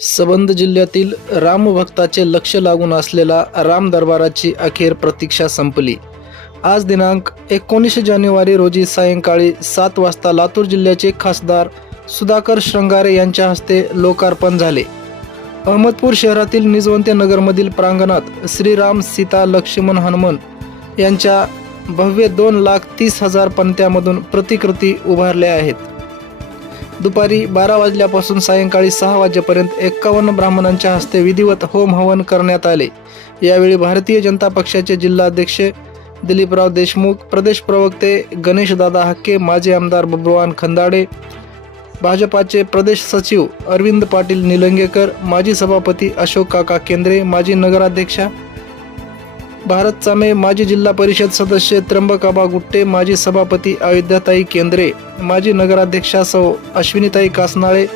सबंध जिल्ह्यातील रामभक्ताचे लक्ष लागून असलेला राम दरबाराची अखेर प्रतीक्षा संपली. आज दिनांक एकोणीस जानेवारी रोजी सायंकाळी सात वाजता लातूर जिल्ह्याचे खासदार सुधाकर श्रंगारे यांच्या हस्ते लोकार्पण झाले. अहमदपूर शहरातील निजवंते नगरमधील प्रांगणात श्रीराम सीता लक्ष्मण हनुमान यांच्या भव्य दोन लाख तीस हजार पंत्यामधून प्रतिकृती उभारल्या आहेत. दुपारी बारा वाजल्यापासून सायंकाळी सहा वाजेपर्यंत एक्कावन्न ब्राह्मणांच्या हस्ते विधिवत होम हवन करण्यात आले. यावेळी भारतीय जनता पक्षाचे जिल्हाध्यक्ष दिलीपराव देशमुख प्रदेश प्रवक्ते गणेशदादा हक्के माजी आमदार बब्रुवान खंदाडे भाजपाचे प्रदेश सचिव अरविंद पाटील निलंगेकर माजी सभापती अशोक काका केंद्रे माजी नगराध्यक्षा भारत चामे माजी जिल्हा परिषद सदस्य त्र्यंबकाबा गुट्टे माजी सभापती अयोध्याताई केंद्रे माजी नगराध्यक्षा सौ अश्विनीताई कासनाळे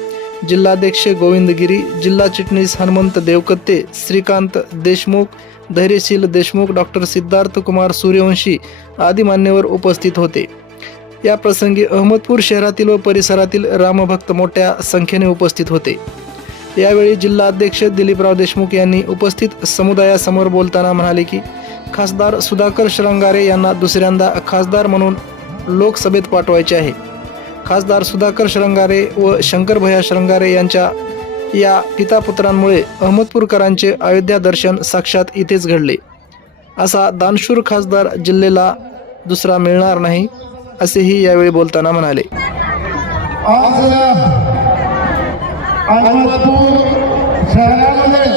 जिल्हाध्यक्ष गोविंदगिरी जिल्हा चिटणीस हनुमंत देवकत्ते श्रीकांत देशमुख धैर्यशील देशमुख डॉक्टर सिद्धार्थ कुमार सूर्यवंशी आदी मान्यवर उपस्थित होते. या प्रसंगी अहमदपूर शहरातील व परिसरातील रामभक्त मोठ्या संख्येने उपस्थित होते. यावेळी जिल्हाध्यक्ष दिलीपराव देशमुख यांनी उपस्थित समुदायासमोर बोलताना म्हणाले की खासदार सुधाकर श्रंगारे यांना दुसऱ्यांदा खासदार म्हणून लोकसभेत पाठवायचे आहे. खासदार सुधाकर श्रंगारे व शंकरभया श्रंगारे यांच्या या पितापुत्रांमुळे अहमदपूरकरांचे अयोध्या दर्शन साक्षात इथेच घडले. असा दानशूर खासदार जिल्ह्याला दुसरा मिळणार नाही असेही यावेळी बोलताना म्हणाले. अहमदपूर शहरामध्ये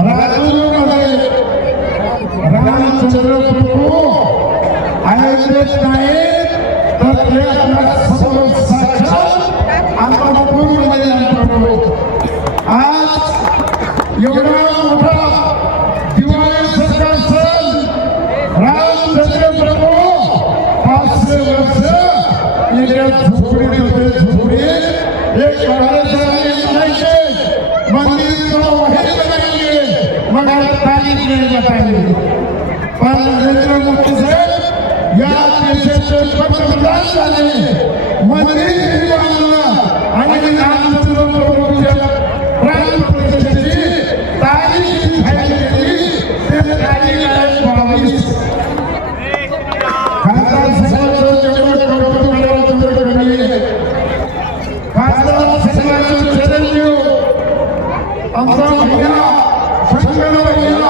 राजूरमध्ये रामचंद्र प्रभू आयोजित नाही तर ते आपल्यासमोर साक्षात अहमदपूरमध्ये प्रभू आज एवढा मोठा दिवाळी सरकार सण रामचंद्र प्रभू पाचशे वर्ष एका होते झोपडीत एक करायचं पाणी द्यायला पाहिजे पण नरेंद्र मोदी साहेब या देशाचे पंतप्रधान झाले मंदिर हे बांधलं आणि रामचंद्र प्रभूच्या प्राण प्रतिष्ठेची तारीख फाईल केली ते तारीख आहे बावीस खासदार साहेबांचं जेवढं कौतुक करावं तेवढं कमी आहे. खासदार साहेबांचं चिरंजीव आमचा भैया शंकर भैया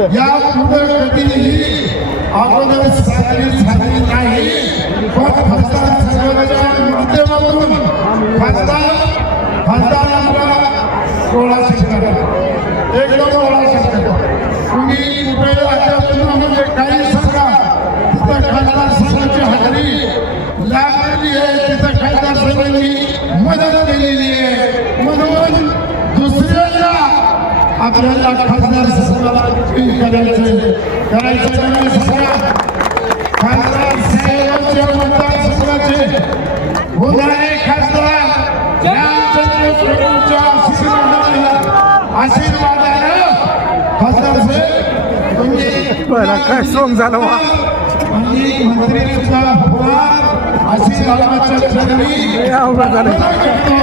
या पुढे कधीही अगोदर साजरी झाली नाही. पण खासदार सर्वांच्या माध्यमातून खासदार खासदार आपला सोळा शिक्षक एकदम सोळा शिक्षक तुम्ही कुठे राज्यातून म्हणजे काही सांगा. तिथं खासदार साहेबांची हजेरी. लागलेली आहे तिथं खासदार साहेबांनी मदत केलेली आहे. म्हणून आपल्याला खासदार साहेबाला करायचं करायचं नाही सांगा खासदार साहेबांच्या मतदारसंघाचे होणारे खासदार रामचंद्र प्रभूंच्या आशीर्वादाने आशीर्वादानं खासदार साहेब तुम्ही काय सोंग झालं वा आणि मंत्री सुद्धा होणार अशी गावाच्या चरणी अवघड झालं करतो